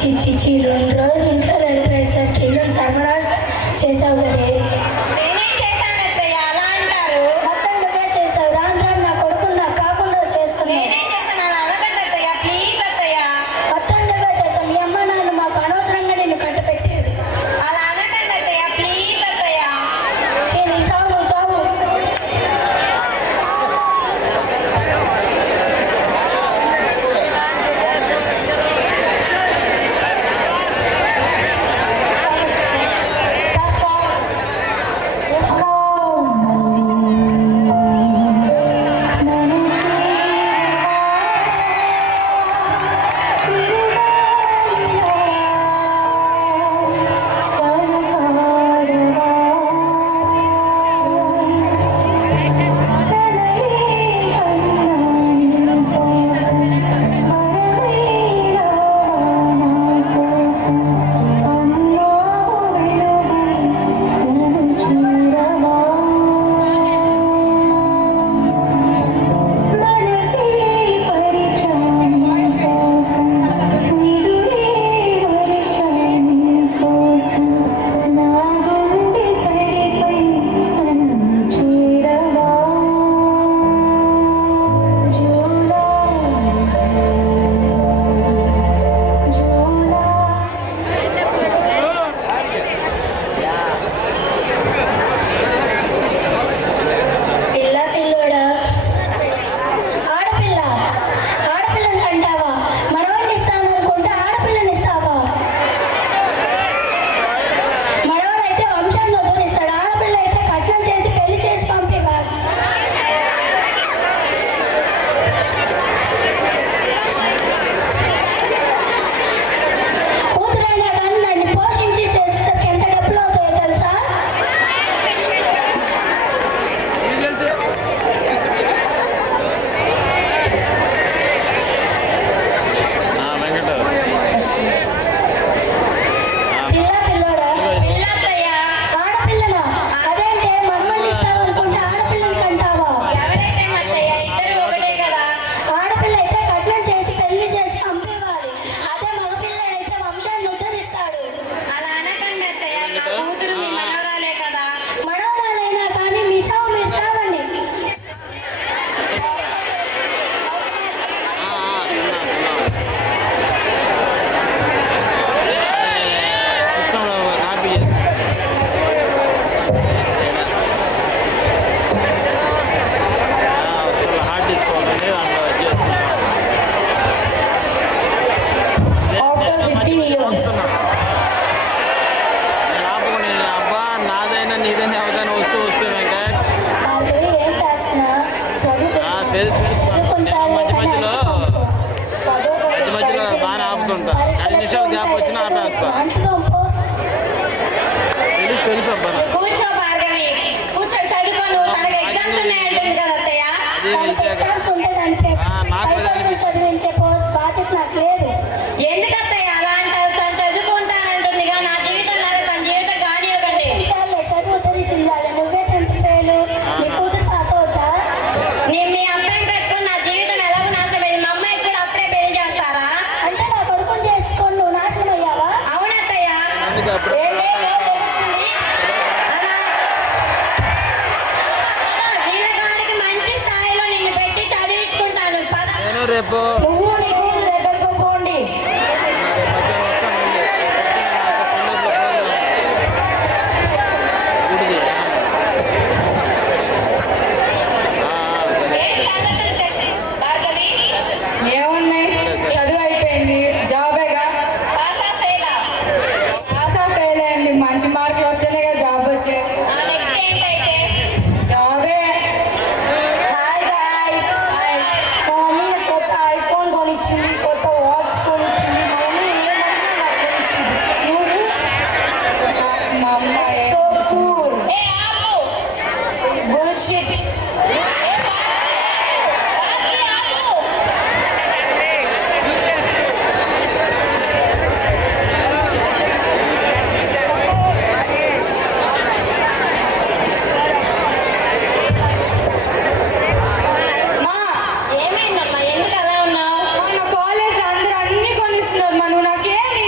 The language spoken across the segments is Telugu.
చిచ్చి 2 రోజులు ఇంట్లో లేపేసరికి ఇల్లు సర్వనాశ చేసావు కదే. నేనేం చేశాను అత్తయ్య అలా అంటారు? మొత్తం నువ్వే చేసావు. రాను రాను నా కొడుకుని నాకు కాకుండా చేసుకున్నావు. నేనేం చేశాను అలా అనకండి అత్తయ్య, ప్లీజ్ అత్తయ్య. మొత్తం నువ్వే చేసావు. మీ అమ్మ నాన్న మాకు అనవసరంగా నిన్ను కట్టపెట్టేది. అలా అనకండి అత్తయ్య, ప్లీజ్ అత్తయ్య. నీ చావు నువ్వు చావు. కూర్చో భార్గవి, కూర్చో చదువుకో. నువ్వు తనకి ఎగ్జామ్స్ ఉన్నాయంటుంది కదా అత్తయ్య. చదివించే బాధ్యత నాకు లేదు. ఎందుకు అత్తయ్య అలా అంటారు? తను చదువుకుంటానంటుందిగా. నా జీవితం లాగా తన జీవితం కానివ్వకండి. చదువు తెరిచిందాలి. నువ్వే 10th ఫెయిల్. నీ కూతురు పాస్ అవుతా? నేను మీ అమ్మాయిని పెట్టుకుని నా జీవితం ఎలాగో నాశనమైంది. మా అమ్మాయికి కూడా అప్పుడే పెళ్లి చేస్తారా? అంటే నా కొడుకుని చేసుకొని నువ్వు నాశనం అయ్యావా? అవునత్తయ్య. మంచి స్థాయిలో నిన్ను పెట్టి చదివించుకుంటాను. రేపు నువ్వు నీ కూతురు ఎక్కడికో పోండి. ఏమున్నాయి, చదువు అయిపోయింది, జాబేగా. పాసా ఫెయిలా? పాసా ఫెయిల్ అయ్యింది. మంచి మార్కులు వస్తేనే కదా జాబ్ వచ్చేది. నెక్స్ట్ ఏంటైతే? జాబే. Hi guys. మమ్మీ కొత్త ఐఫోన్ కొనిచ్చింది, కొత్త వాచ్ కొనిచ్చింది. మమ్మీ ఏమన్నా నాకు కొనిచ్చింది. నువ్వు మా అమ్మాయి సో కూల్. ఏ ఆపు. బుల్షిట్. ఏ బాకీ ఆపు. మా ఏమైందమ్మా? ఎందుకు అలా ఉన్నావు? మన కాలేజ్ అందరూ అన్ని కొనిస్తున్నారు. మా నువ్వు నాకేమి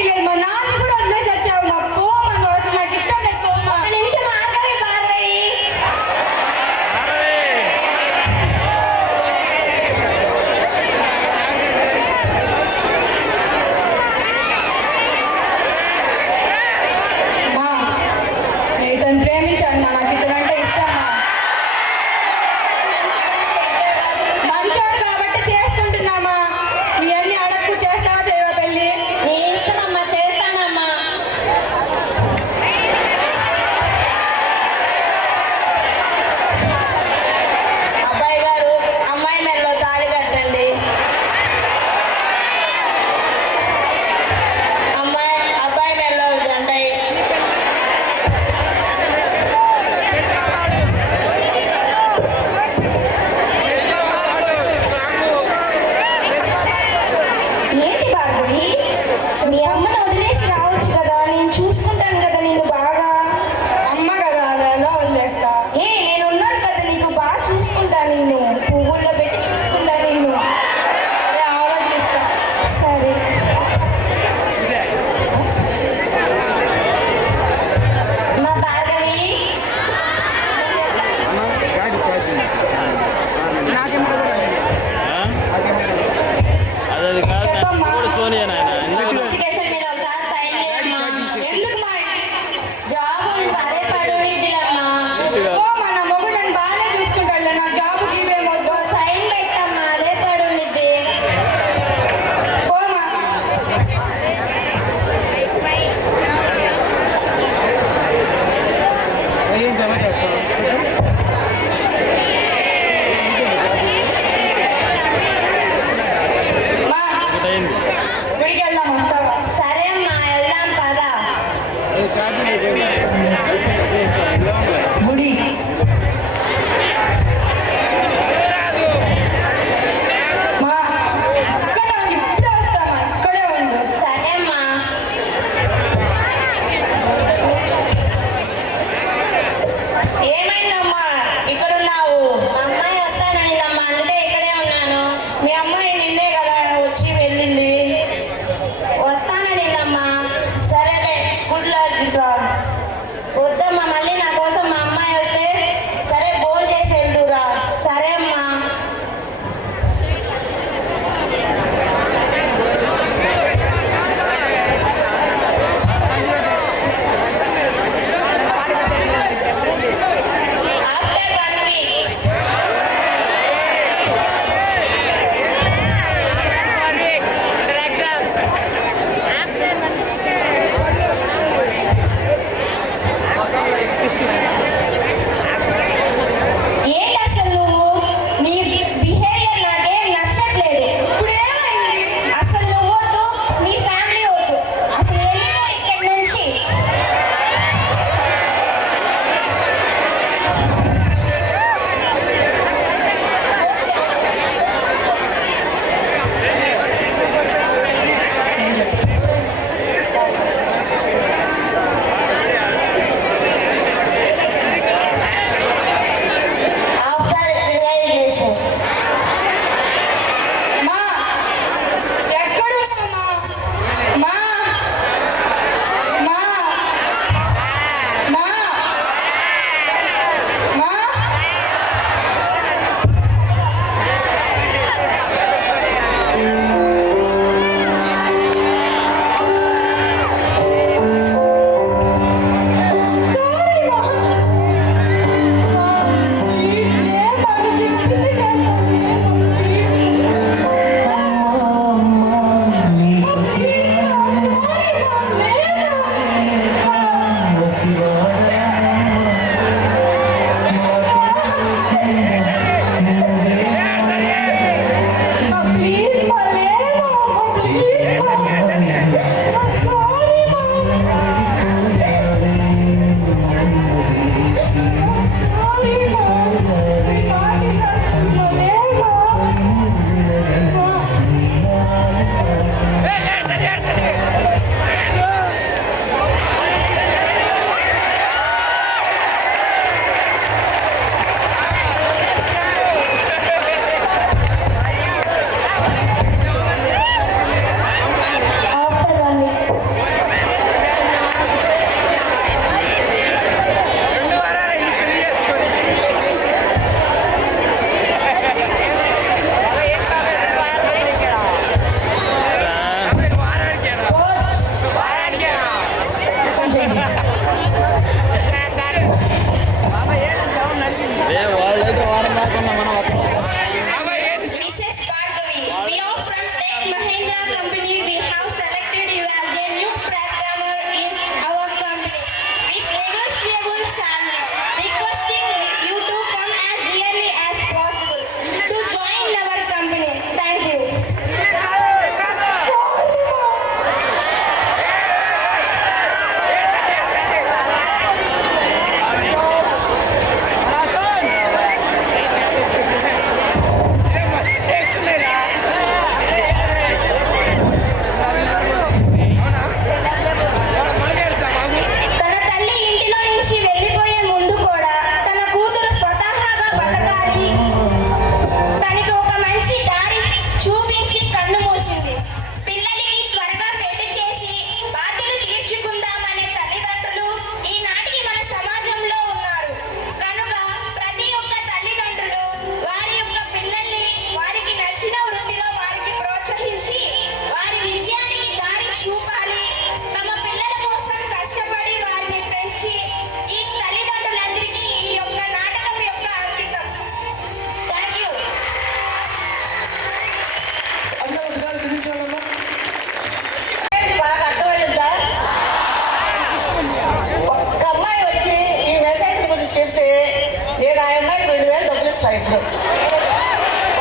10,000 డబ్బులు ఇస్తా ఇప్పుడు.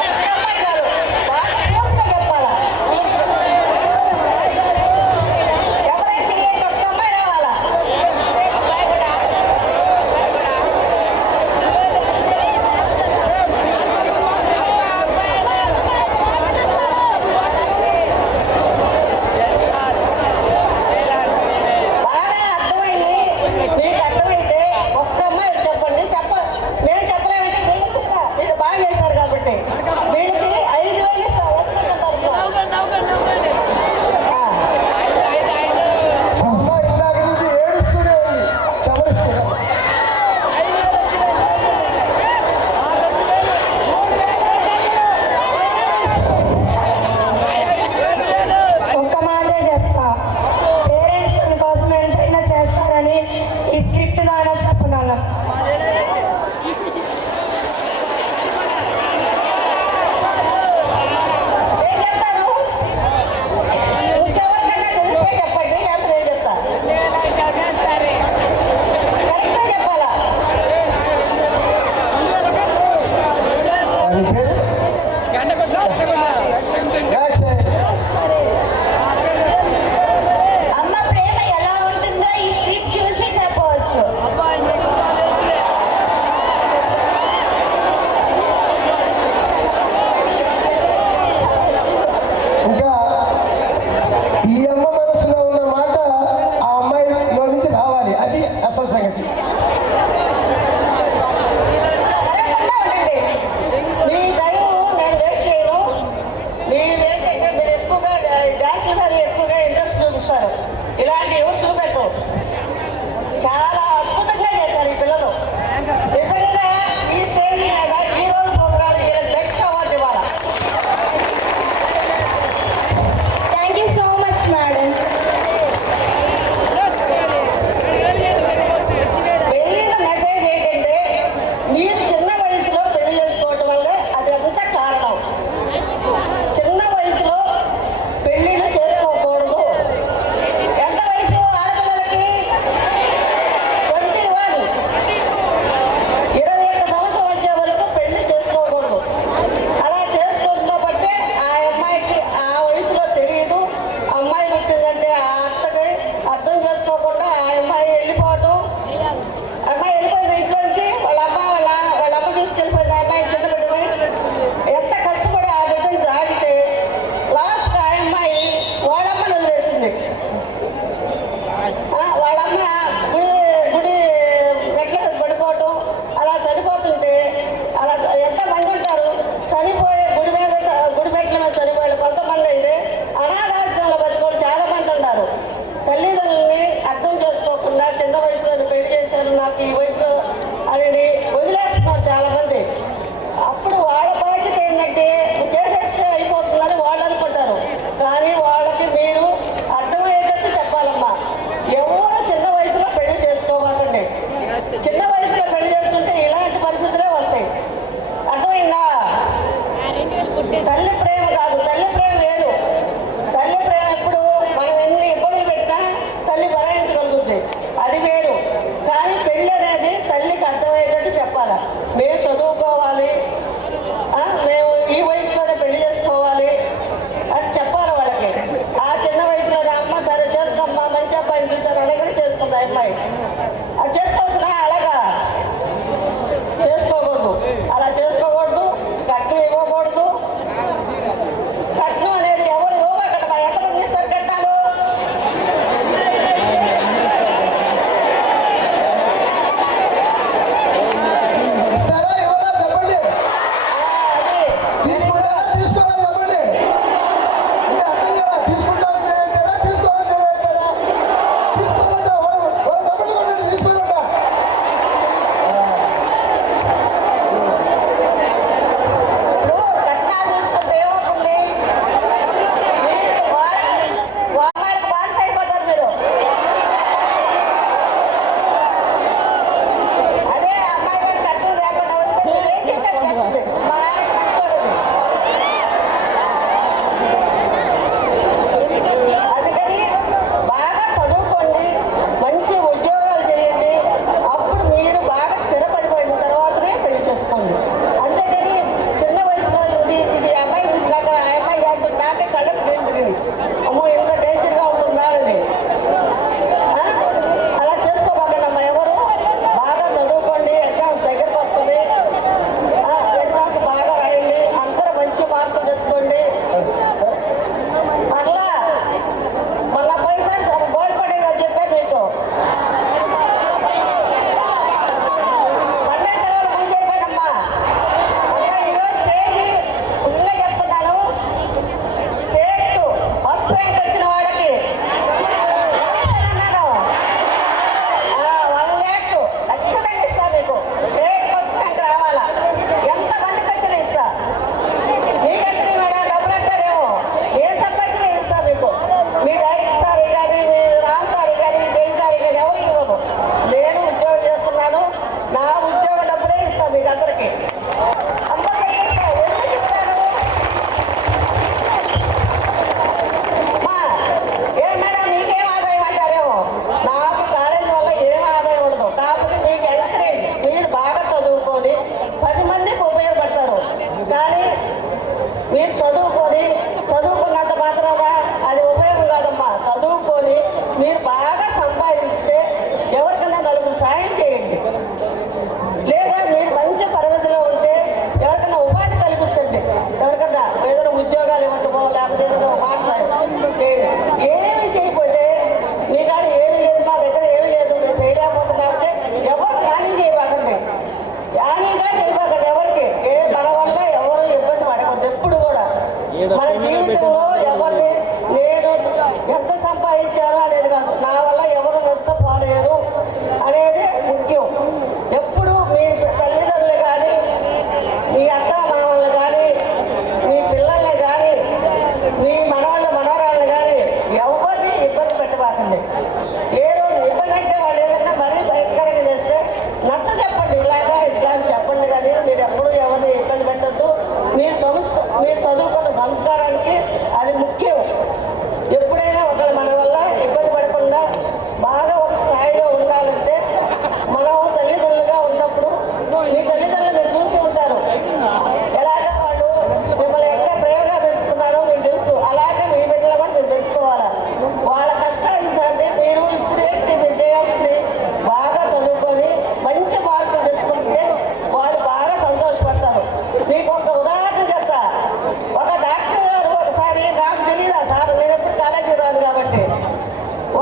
ఒక్క అమ్మాయి చాలు, బాగా పూర్తిగా చెప్పాలా. ఎవరైనా చెయ్యండి, ఒక్క అమ్మాయి రావాలా. మీకు అర్థమైతే ఒక్క అమ్మాయి చెప్పండి. మేము చెప్పలేమంటే వీళ్ళకి ఇస్తా. మీరు బాగా చేశారు కాబట్టి వీళ్ళకి 5,000 ఇస్తా. అమ్మాయి ఇందాక నుంచి ఏడుస్తూనే ఉంది, చమరిస్తూనే. ఒక్క మాటే చెప్తా, పేరెంట్స్ మన కోసం ఎంతైనా చేస్తారని ఈ స్క్రిప్ట్ ద్వారా చెప్పగలం. నేను చెప్తాను, ఇంకెవరికైనా తెలిస్తే చెప్పండి, లేకపోతే నేను చెప్తా. కరెక్ట్గా చెప్పాలా. అది పేరు యాక్షన్. అమ్మ ప్రేమ ఎలా ఉంటుందో ఈ స్క్రిప్ట్ చూసి చెప్పవచ్చు. ఇంకా ఈ అమ్మ మనసులో ఉన్న మాట ఆ అమ్మాయిలో నుంచి రావాలి, అది అసలు సంగతి. కరెక్ట్గా ఉండండి. మీ టైం నేను వేస్ట్ చేయను. మీరు ఏంటంటే మీరు ఎక్కువగా డాన్స్ మీద ఎక్కువగా ఇంట్రెస్ట్ చూపిస్తారు. ఇలాంటివి చూపెట్టు. చాలా అద్భుతంగా చేశారు ఈ పిల్లలు. నిజంగా ఈ స్టేజ్ మీద ఈ రోజు ప్రోగ్రామ్ బెస్ట్ అవార్డు ఇవ్వాలి. Thank you so much madam. పెళ్ళిన మెసేజ్ ఏంటంటే మీరు చిన్న వయసులో పెళ్లి చేసుకోవడం వల్లే అది అంతా కారణం. చిన్న వయసులో పెళ్ళిళ్ళు చేసుకోకూడదు. ఎంత వయసు ఆడపిల్లలకి? 21. 21 సంవత్సరం వచ్చే వరకు పెళ్లి చేసుకోకూడదు. అలా చేసుకుంటున్న బట్టే ఆ అమ్మాయికి ఆ వయసులో తెలియదు. అమ్మాయి వచ్చిందంటే ఆ అత్తకి అర్థం చేసుకోకుండా ఆ అమ్మాయి వెళ్ళిపోవటం. అమ్మాయి వెళ్ళిపోయింది ఇంట్లో నుంచి, వాళ్ళ అమ్మ తీసుకెళ్ళిపోయింది ఆ అమ్మాయి చిన్న బిడ్డని. ఎంత కష్టపడి ఆ బిడ్డని దాడితే లాస్ట్ ఆ అమ్మాయి వాళ్ళమ్మని వదిలేసింది. వాళ్ళమ్మ గుడి మెట్ల మీద పడిపోవటం, అలా చనిపోతుంటే అలా ఎంతమంది ఉంటారు చనిపోయే గుడి మెట్ల మీద చనిపోయాడు. కొంతమంది అయితే అనాథాశ్రమంలో బతుకోవడం చాలా మంది ఉన్నారు. తల్లిదండ్రులని అర్థం చేసుకోకుండా చిన్న వయసులో పెళ్లి చేశారు నాకు ఈ వయసులో అని వదిలేస్తున్నారు చాలా మంది. అప్పుడు వాళ్ళ బాధ్యత ఏంటంటే చేసేస్తే అయిపోతుందని వాళ్ళు అనుకుంటారు. కానీ వాళ్ళకి మీరు అర్థమయ్యేటట్టు చెప్పాలమ్మా. ఎవరు చిన్న వయసులో పెళ్లి చేసుకోవాలండి. చిన్న వయసులో పెళ్లి చేసుకుంటే ఇలాంటి పరిస్థితులే వస్తాయి. అర్థమైందా? తల్లి ప్రేమ కాదు, తల్లి ప్రేమ వేరు. తల్లి ప్రేమ ఎప్పుడు మనం ఎన్ని ఇబ్బందులు పెట్టినా తల్లి భరాయించగలుగుతుంది, అది వేరు. కానీ పెళ్ళి అనేది తల్లికి అర్థమయ్యేటట్టు చెప్పాలా. మేము చదువుకోవాలి, మేము ఈ వయసులోనే పెళ్లి చేసుకోవాలి అని చెప్పాలి వాళ్ళకి. ఆ చిన్న వయసులోనే అమ్మ సరే చేసుకోమ్మా, మంచి అబ్బాయిని చూసారు అలాగే చేసుకుంది ఆ అమ్మాయి. అది చేసుకోవచ్చునా? అలాగా చేసుకోకూడదు. అలా చేసుకోకూడదు. కట్నం ఇవ్వకూడదు. కట్నం అనేది ఎవరు ఇవ్వకూడదు. ఎంతమంది ఇస్తారు కట్నాలు? ఇస్తారా ఇవ్వరా చెప్పండి. మీరు చదువుకున్నంత మాత్రాన అది ఉపయోగం కాదమ్మా. చదువుకొని మీరు బాగా సంపాదిస్తే ఎవరికైనా నలుగురు సాయం చేయండి. లేదా మీరు మంచి పరిమితిలో ఉంటే ఎవరికైనా ఉపాధి కల్పించండి. ఎవరికైనా ఏదైనా ఉద్యోగాలు ఇవ్వటమో లేకపోతే ఏదైనా మాట్లాడి చేయండి. ఏమి చేయకపోతే మీ కాడ ఏమి లేదు, మా దగ్గర ఏమి లేదు, నేను చేయలేకపోతున్నా అంటే ఎవరు హాని చేయబాకండి. హానిగా చేయబాకండి. ఎవరికి మన వల్ల ఎవరు ఇబ్బంది పడకూడదు. ఎప్పుడు కూడా మన జీవితంలో ఎవరిని నేను ఎంత సంపాదించారో అనేది కాదు, నా వల్ల ఎవరు నష్టపోలేదు అనేది ముఖ్యం. ఎప్పుడు మీ తల్లిదండ్రులు కానీ మీ అత్త మామలు కానీ మీ పిల్లల్ని కానీ మీ మనవరాళ్ళు కానీ ఎవరిని ఇబ్బంది పెట్టబాకండి. ఏ రోజు ఇబ్బంది అంటే వాళ్ళు ఏదైనా మరీ భయంకరంగా చేస్తే నచ్చ చెప్పండి, ఇట్లా అని చెప్పండి. కానీ మీరు ఎప్పుడు ఎవరిని ఇబ్బంది పెట్టద్దు. మీరు చదువుకున్న సంస్కారానికి అది ముఖ్యం. ఎప్పుడైనా ఒకళ్ళు మన వల్ల ఇబ్బంది పడకుండా బాగా ఒక స్థాయిలో ఉండాలంటే మనం తల్లిదండ్రులుగా ఉన్నప్పుడు మీ తల్లిదండ్రులు మీరు చూసి ఉంటారు. ఎలాగ వాళ్ళు మిమ్మల్ని ఎంత ప్రేమగా పెంచుతున్నారో మీకు తెలుసు. అలాగే మీ బిడ్డలు కూడా మీరు పెంచుకోవాలా. వాళ్ళ కష్టాన్ని మీరు ఇప్పుడేంటి మీరు చేయాల్సింది బాగా చదువుకొని మంచి మార్కులు తెచ్చుకుంటే వాళ్ళు బాగా సంతోషపడతారు. మీకు ఒక ఉదాహరణ చెప్తా. ఒక డాక్టర్ గారు ఒకసారి, నాకు తెలియదా సార్, నేను ఎప్పుడు కాలేజీ రాను కాబట్టి,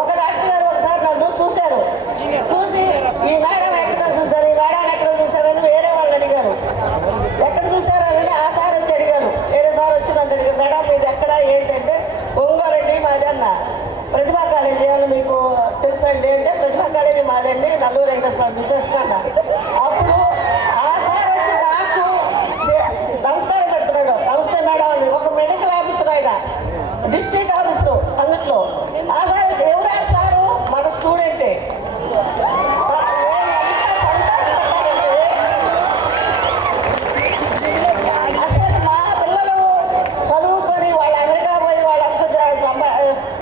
ఒక డాక్టర్ గారు ఒకసారి నన్ను చూశారు. చూసి ఈ మేడం ఎక్కడ చూశారు, ఈ మేడం ఎక్కడ చూశారని వేరే వాళ్ళు అడిగారు. ఎక్కడ చూశారని ఆ సార్ వచ్చి అడిగారు. వేరే సార్ వచ్చి నన్ను అడిగారు, మేడం మీరు ఎక్కడ ఏంటంటే ఒంగోలండి మాది అన్న. ప్రతిభా కాలేజీ అని మీకు తెలుసండి అంటే ప్రతిభా కాలేజీ మాదండి, నల్లూరు వెంకటేశ్వర మిసెస్ కన్నా. అప్పుడు ఆ సార్ వచ్చి నాకు నమస్కారం పెడుతున్నాడు. నమస్తే మేడం అని. ఒక మెడికల్ ఆఫీసర్ ఆయన, డిస్ట్రిక్ట్ ఆఫీసర్ అందులో. ఆ సార్ ఎవరు ఆ సారు? మన స్టూడెంటే. అసలు మా పిల్లలు చదువుకొని వాళ్ళు అమెరికా పోయి వాళ్ళంతా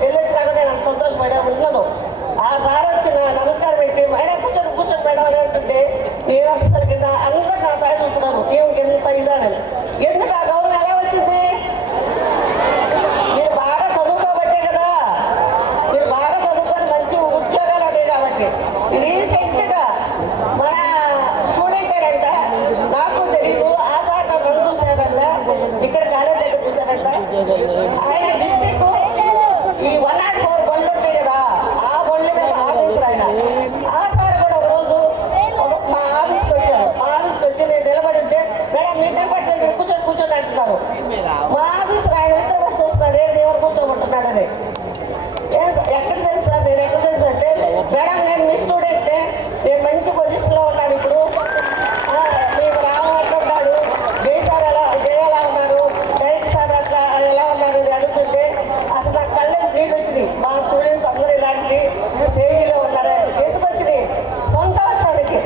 వెళ్ళొచ్చినా కూడా నేను సంతోషపడే ఉన్నాను. ఆ సార్ వచ్చిన నమస్కారం పెట్టి అయినా కూర్చోండి మేడం అని అంటుంటే నేను అసలు కింద అందరూ నా సార్ చూస్తున్నాను. ఏమిటి ఎంత ఇదానని. ఎందుకు ఆ గౌరవం ఎలా వచ్చింది? మీరు బాగా చదువుకోబట్టే కదా. మీరు బాగా చదువుకొని మంచి ఉద్యోగాలు ఉంటాయి కాబట్టి. రీసెంట్గా మన స్టూడెంటేనంట, నాకు తెలీదు. ఆ సార్ నన్ను చూశారంట, ఇక్కడ కాలేజ్ దగ్గర చూశారంట. ఆయన డిస్ట్రిక్ట్ ఈ 104 బండ్లు ఉంటాయి కదా, ఆ బండ్ల మీద ఆఫీసర్ ఆయన. ఆ సార్ కూడా ఒకరోజు మా ఆఫీస్కి వచ్చారు. మా ఆఫీస్కి వచ్చి నేను నిలబడి ఉంటే మేడం మీరు నిలబడలేదు, కూర్చోండి అంటున్నారు. మా ఆఫీసర్ ఆయన ఇద్దరు చూస్తున్నారు, ఏ దేవుడు కూర్చోబట్టున్నాడని. ఎక్కడ తెలుసు సార్, నేను ఎక్కడ తెలుసు అంటే మేడం నేను మీ స్టూడెంటే, నేను మంచి పొజిషన్లో ఉన్నాను ఇప్పుడు. మీకు రామవర్మ ఉన్నాడు, జయసార్ ఎలా ఉన్నారు, డైరెక్ట్ సార్ అట్లా ఎలా ఉన్నారు అని అడుగుతుంటే అసలు నాకు కళ్ళకి నీళ్ళు వచ్చినాయి. మా స్టూడెంట్స్ అందరూ ఇలాంటి స్టేజీలో ఉన్నారు. ఎందుకు వచ్చినాయి? సంతోషానికి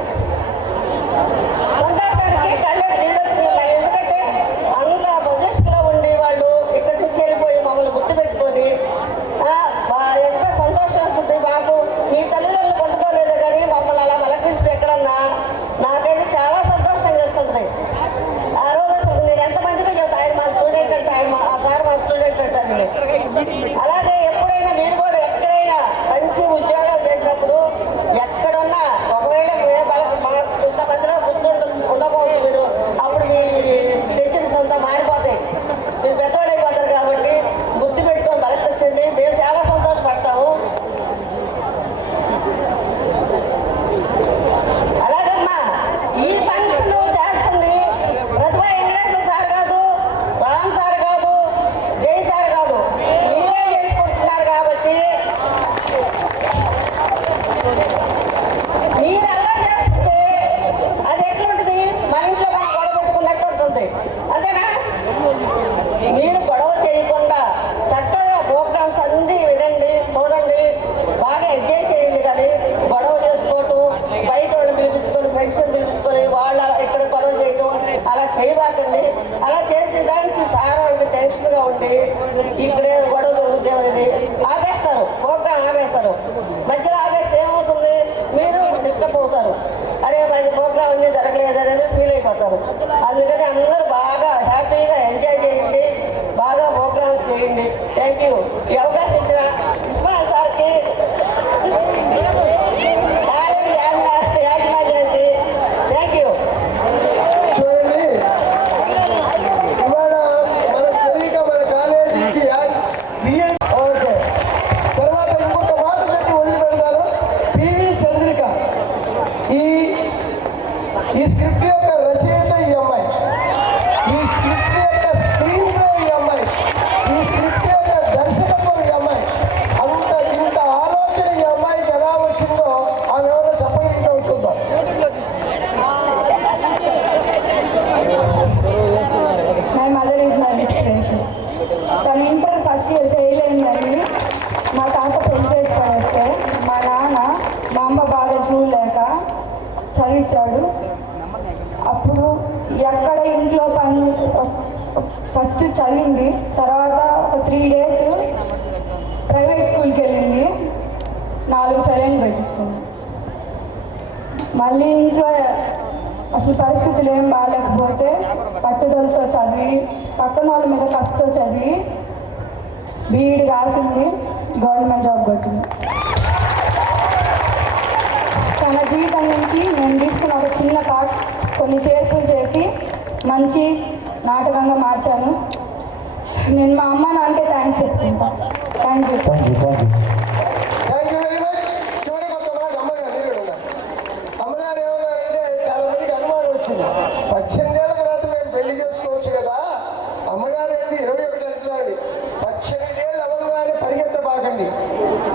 కళ్ళకి నీళ్ళు వచ్చినాయి. ఎందుకంటే అంత పొజిషన్లో ఉండి వాళ్ళు ఇక్కడి నుంచి వెళ్ళిపోయి మమ్మల్ని గుర్తుపెట్టుకొని ఎంత సంతోషం వస్తుంది మాకు. మీ తల్లిదండ్రులు పట్టుకోలేదు కానీ మమ్మల్ని అలా మలపిస్తే ఎక్కడన్నా నాకైతే చాలా సంతోషం చేస్తుంది. ఆ రోజు అసలు నేను ఎంతమందిగా చెప్తా, ఆయన మా స్టూడెంట్ అంటే, ఆ సార్ మా స్టూడెంట్ అంటాను. అలాగే ఎప్పుడైనా మీరు కూడా ఎక్కడైనా మంచి ఉద్యోగాలు చేసినప్పుడు ఎక్కడున్నా ఒకవేళ ఇంతమందిలో ఉండకపోవచ్చు మీరు, అప్పుడు మీ స్టేషన్స్ అంతా మారిపోతాయి. మీరు పెద్దవాళ్ళు అయిపోతారు కాబట్టి గుర్తుపెట్టుకొని బలకొచ్చండి. మేము చాలా సంతోషపడతాము. అలాగమ్మా ఈ ఫంక్షన్ చేస్తుంది ప్రతిభా వెంకటేశ్వర సార్ కాదు, రామ్ సార్ కాదు, జై సార్ కాదు, మీరే చేసుకుంటున్నారు కాబట్టి మీరు అలా చేస్తే అది ఎట్లుంటుంది? మన ఇంట్లో మనం గొడవ పెట్టుకున్నట్టు ఉంటుంది. అంతేనా? మీరు గొడవ చేయకుండా చక్కగా ప్రోగ్రామ్స్ అన్నీ వినండి, చూడండి, బాగా ఎంజాయ్ చేయండి. కానీ గొడవ చేసుకోవటం, బయట వాళ్ళు పిలిపించుకొని ఫ్రెండ్స్ పిలిపించుకొని వాళ్ళ ఇక్కడ గొడవ చేయటం అలా చేయబాకండి. అలా చేసిన దానికి సార్ వాళ్ళకి టెన్షన్గా ఉండి ఇక్కడే గొడవ జరుగుతామని ఆపేస్తారు, ప్రోగ్రామ్ ఆపేస్తారు. మధ్యలో ఆపేస్తే ఏమవుతుంది? మీరు డిస్టర్బ్ అవుతారు. అరే మరి ప్రోగ్రామ్ అన్నీ జరగలేదని ఫీల్ అయిపోతారు. అందుకని అందరూ బాగా హ్యాపీగా ఎంజాయ్ చేయండి. Thank you. ఈ అవకాశం ఇచ్చిన ఉస్మాన్ సార్కి, యాజమాన్యానికి థ్యాంక్ యూ. చూడండి, ఇవాళ మన తెలియక మన కాలేజీకి ఓకే. తర్వాత ఇంకొక మాట చెప్పి వదిలిపెడతాను. పివి చంద్రిక ఈ స్క్రిప్ట్ యొక్క రచయిత ఈ అమ్మాయి, ఈ స్క్రిప్ట్ యొక్క స్క్రీన్ ప్లే ఈ అమ్మాయి, ఈ స్క్రిప్ట్ యొక్క దర్శకత్వం ఈ అమ్మాయి. ఇంత ఆలోచన ఈ అమ్మాయికి ఎలా వచ్చిందో ఆమె ఎవరో చెప్పగలిగితే చూద్దాం. My mother is my inspiration. తన ఇంటర్ ఫస్ట్ ఇయర్ ఫెయిల్ అయిందని మా తాత పెళ్లి చేసి పడేస్తే మా నాన్న మా అమ్మ బాగా చూడలేక చదివించాడు. అప్పుడు ఎక్కడ ఇంట్లో పని ఫస్ట్ చదివింది, తర్వాత ఒక 3 days ప్రైవేట్ స్కూల్కి వెళ్ళింది, 4 సెలైన్లు పెట్టించుకుంది. మళ్ళీ ఇంట్లో అసలు పరిస్థితులు ఏం బాగాలేకపోతే పట్టుదలతో చదివి, పక్కన వాళ్ళ మీద కష్టతో చదివి బీఈడి రాసింది, గవర్నమెంట్ జాబ్ కొట్టింది. తన జీవితం నుంచి నేను తీసుకున్న ఒక చిన్న పార్ట్ కొన్ని చేర్పులు చేసి మంచి నాటకంగా మార్చాను. నేను మా అమ్మ నాన్నకే థ్యాంక్స్ చెప్తుంటాను. Thank you. Thank you very much. చివరికి ఒక మాట అమ్మగారు మీరు ఉన్నారు. అమ్మగారు ఏమన్నారంటే చాలా మందికి అనుమానం వచ్చింది, 18 ఏళ్ల తర్వాత మేము పెళ్లి చేసుకోవచ్చు కదా, అమ్మగారు ఏంటి 21 అంటున్నారని. 18 ఏళ్ళు అవ్వగానే పరిగెత్తబాకండి.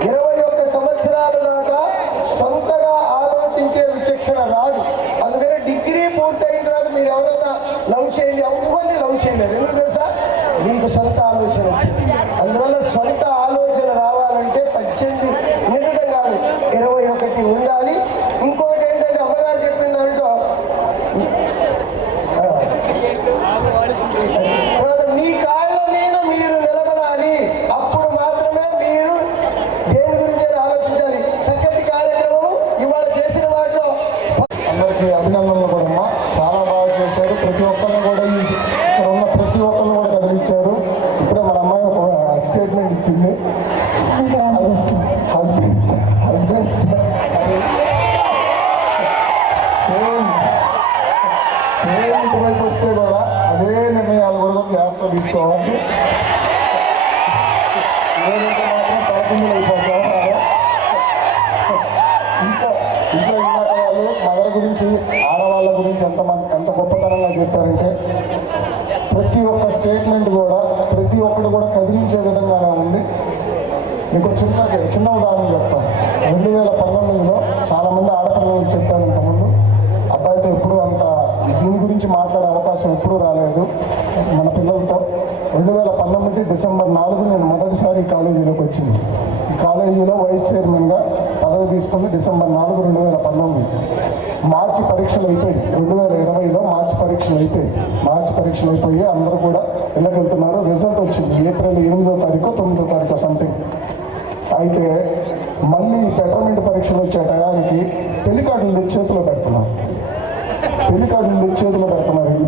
21 సంవత్సరాల దాకా సొంతగా ఆలోచించే విచక్షణ రాదు. అందుకని డిగ్రీ పూర్తయిన తర్వాత మీరు ఎవరైనా లవ్ చేయండి, ఎవరిని లవ్ చేయలేదు. ఎందుకు తెలుసా? మీకు సొంత ఆలోచన వచ్చింది. అందువల్ల సొంత ఆలోచన రావాలంటే 18 నిండటం కాదు, 21 ఉండాలి. ఇంకోటి ఏంటంటే అమ్మగారు చెప్పిన దాంట్లో మీ కాళ్ళ మీద మీరు నిలబడాలి. అప్పుడు మాత్రమే మీరు దేని గురించి ఆలోచించాలి. చక్కటి కార్యక్రమం ఇవాళ చేసిన వాటిలో అందరికీ అభినందనలు కూడా. చాలా బాగా చేశారు. ప్రతి ఒక్కరిని కూడా ఇక్కడ ఉన్న ప్రతి ఒక్కరిని కూడా కదిలించారు. ఇప్పుడే మన అమ్మాయి ఒక స్టేట్మెంట్ ఇచ్చింది. హస్బెండ్స్ సేమ్ ఇటువైపు వస్తే కూడా అదే నిర్ణయాలు కూడా జాగ్రత్తగా తీసుకోవాలి. నేనైతే మాత్రం తలకిందులు అయిపోతాం. ఇంట్లో ఇందాక వాళ్ళు మదర్ గురించి, ఆడవాళ్ళ గురించి ఎంత గొప్పతనంగా చెప్పారంటే ప్రతి ఒక్క స్టేట్మెంట్ కూడా ప్రతి ఒక్కటి కూడా కదిలించే విధంగానే ఉంది. మీకు చిన్న ఉదాహరణ చెప్తాను. 2019లో చాలామంది ఆడపిల్లలకు చెప్పాను ఇంతకుముందు, అబ్బాయితో ఎప్పుడూ అంత దీని గురించి మాట్లాడే అవకాశం ఎప్పుడూ రాలేదు మన పిల్లలతో. 2019 డిసెంబర్ 4 నేను మొదటిసారి కాలేజీలోకి వచ్చింది. ఈ కాలేజీలో వైస్ చైర్మన్గా పదవి తీసుకుంది డిసెంబర్ 4, 2019. మార్చి పరీక్షలు అయిపోయి 2020లో మార్చి పరీక్షలు అయిపోయి అందరూ కూడా ఇళ్ళకి వెళ్తున్నారు. రిజల్ట్ వచ్చింది ఏప్రిల్ 8వ తారీఖు 9వ తారీఖు సంథింగ్. అయితే మళ్ళీ బెటర్మెంట్ పరీక్షలు వచ్చే టయానికి పెళ్లి కార్డులు తెచ్చి చేతిలో పెడుతున్నారు.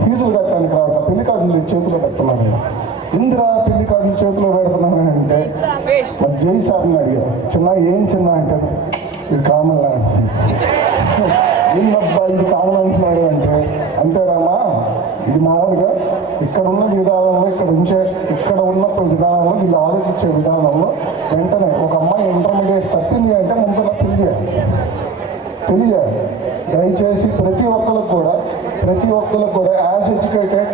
ఫీజులు కట్టడానికి రాక పెళ్లి కార్డులు తెచ్చి చేతిలో పెడుతున్నారు. ఇందిరా పెళ్లి కార్డులు చేతిలో పెడుతున్నారని అంటే మరి జై సార్ని అడిగారు, ఏం చిన్న అంటే ఇది కామన్ ల్యాండ్. ఏందబ్బా ఇది కామన్ అంటున్నాడు అంటే, అంతేరామా ఇది మామూలుగా ఇక్కడ ఉన్న విధానంలో ఇక్కడ ఉన్న విధానంలో వీళ్ళు ఆలోచించే విధానంలో వెంటనే ఒక అమ్మాయి ఇంటర్మీడియట్ తప్పింది అంటే ముందు తెలియాలి. దయచేసి ప్రతి ఒక్కరికి కూడా యాజ్ ఎడ్యుకేటెడ్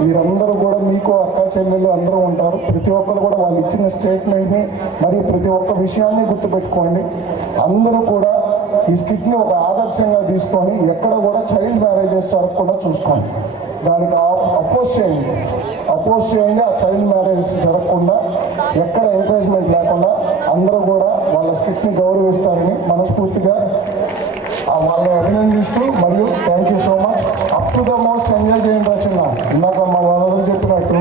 మీరందరూ కూడా మీకు అక్క చెల్లెలు అందరూ ఉంటారు. ప్రతి ఒక్కరు కూడా వాళ్ళు ఇచ్చిన స్టేట్మెంట్ని మరియు ప్రతి ఒక్క విషయాన్ని గుర్తుపెట్టుకోండి. అందరూ కూడా ఈ స్కిట్ని ఒక ఆదర్శంగా తీసుకొని ఎక్కడ కూడా చైల్డ్ మ్యారేజెస్ జరగకుండా చూసుకోండి. దానికి అపోజ్ చేయండి. ఆ చైల్డ్ మ్యారేజెస్ జరగకుండా ఎక్కడ ఎంకరేజ్మెంట్ లేకుండా అందరూ కూడా వాళ్ళ స్కిట్ని గౌరవిస్తారని మనస్ఫూర్తిగా వాళ్ళని అభినందిస్తూ, మరియు thank you so much. Up to the most enjoy చేయండి రచన. ఇందాక మా వదలు చెప్పినట్టు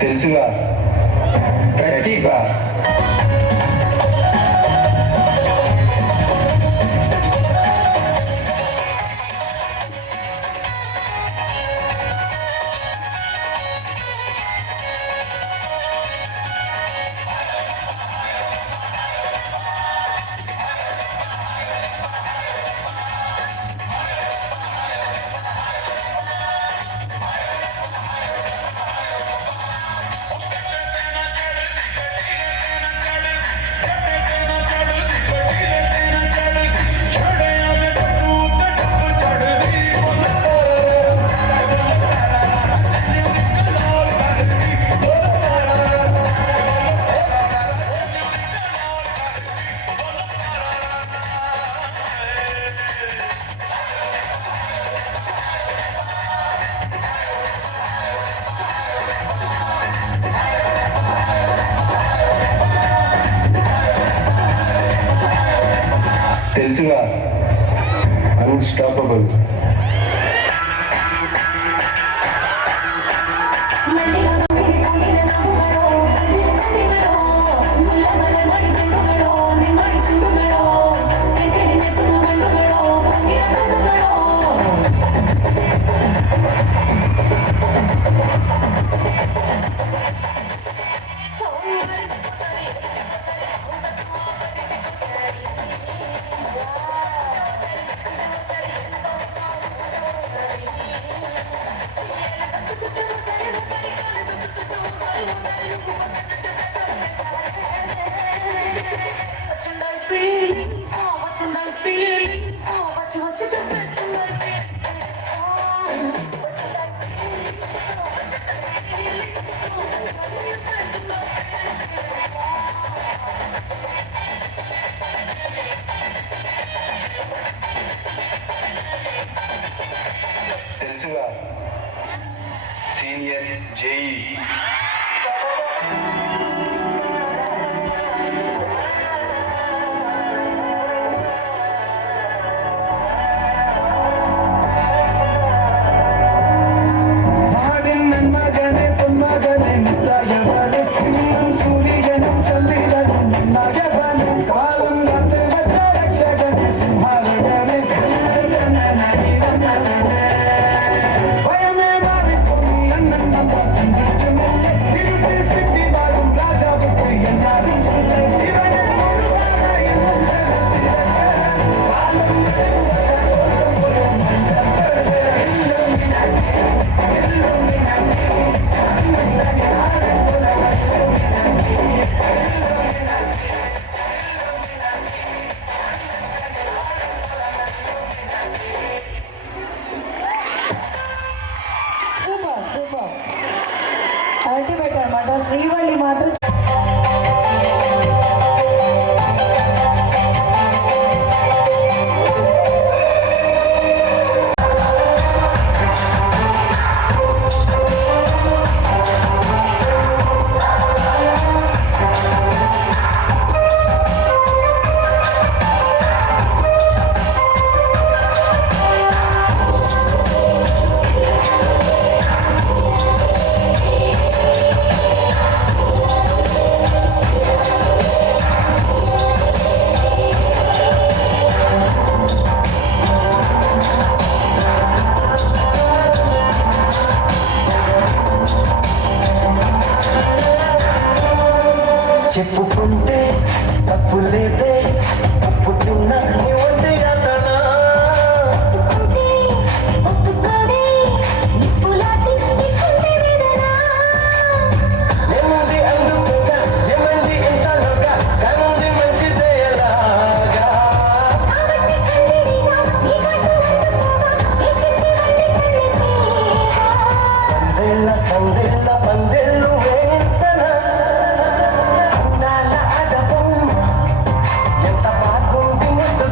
తెలుసుగా గట్టిగా తెలుసుగా అన్స్టాపబుల్ తెలుసుగా సీనియర్ జేఈ అల్టిమేట్ అనమాట. శ్రీవల్లి మాత్రం చెప్పుకుంటే తప్పు లేదే తప్పుతున్న సందేళ్ళ పందేళ్ళు వేయించన అందాల అడపం ఎంత బాగుంది ముద్దు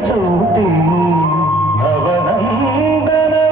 చోటే నవనందనవని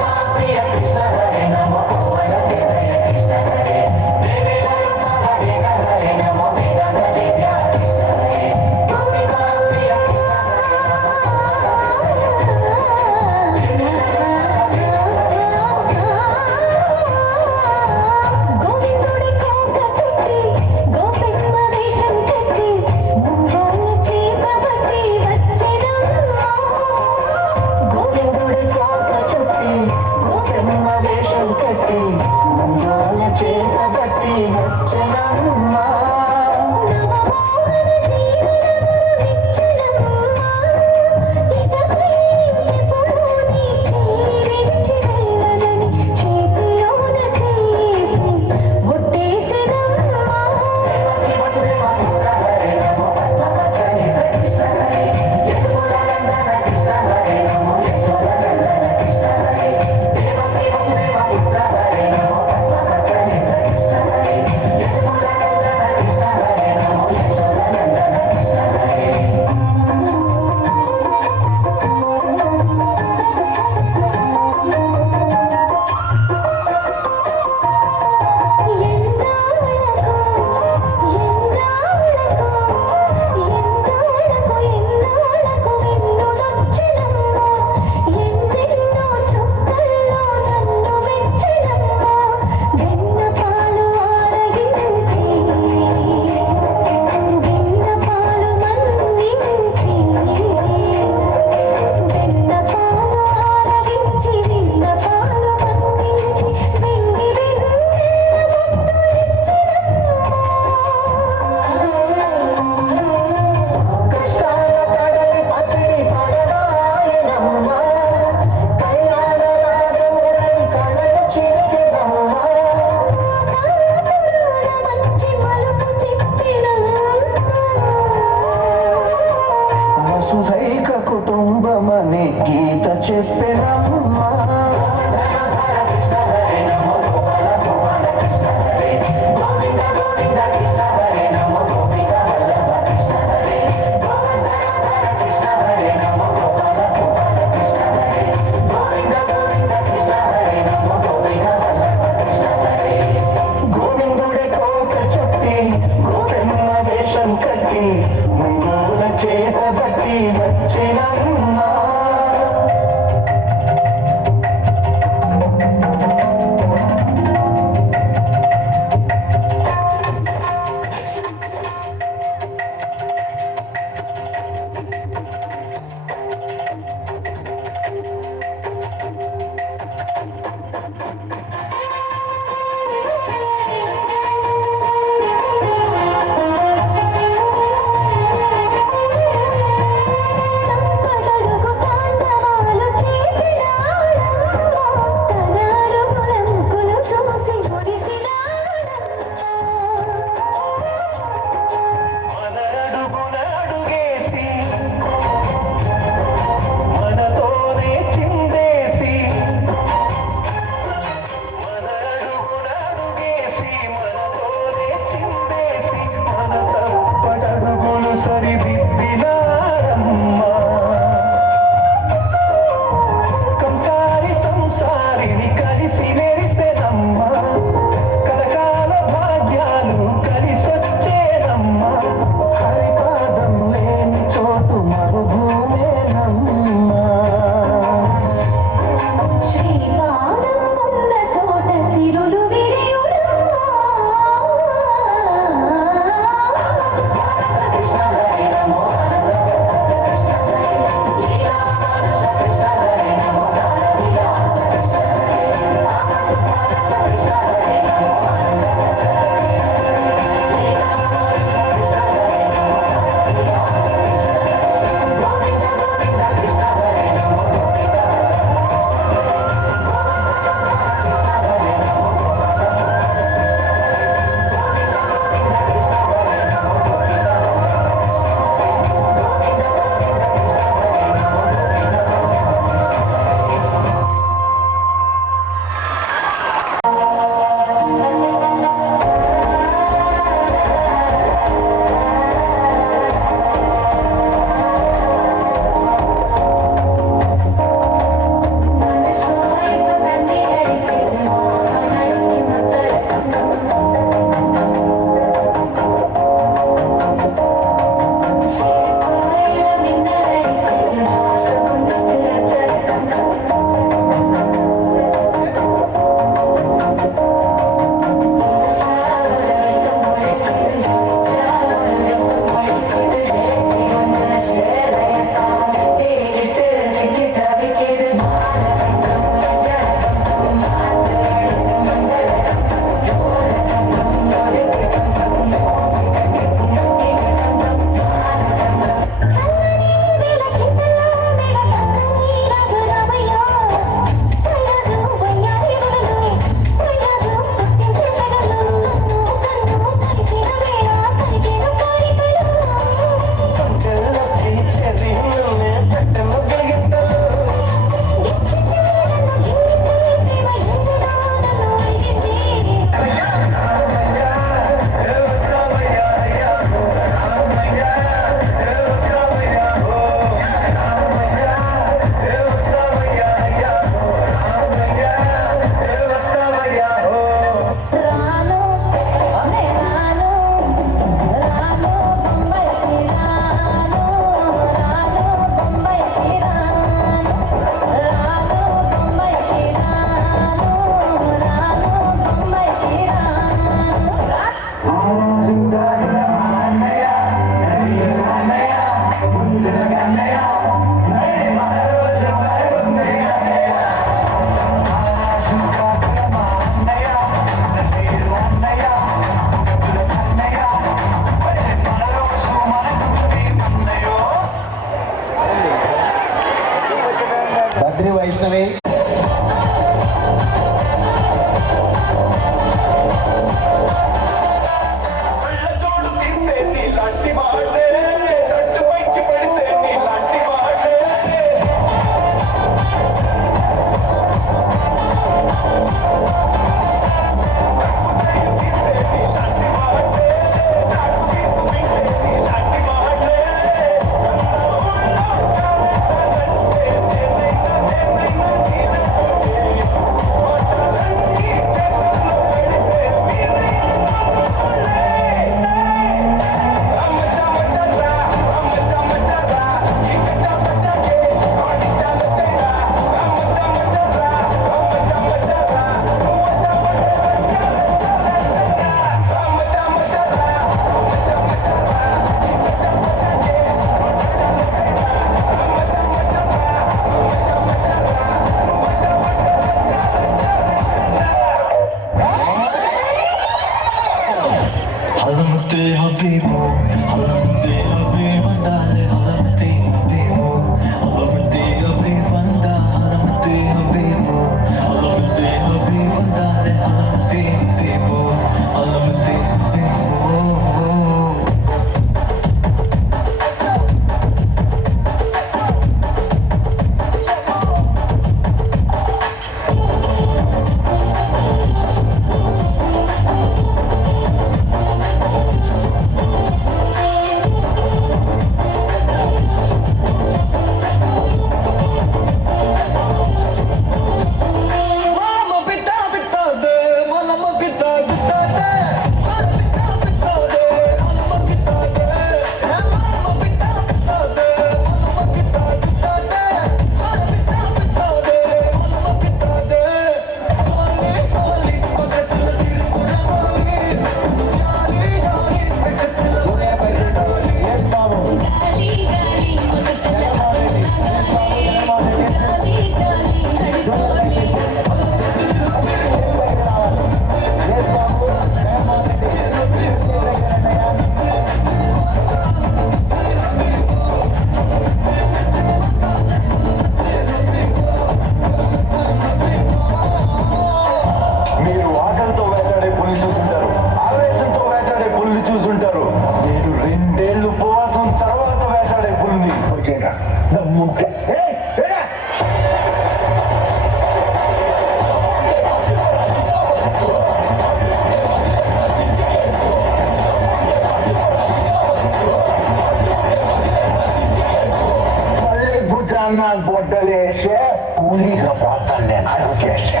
ఎవడన్నా గొడ్డలేస్తే పోలీసులు పోతాను నేను అడుగు చేస్తే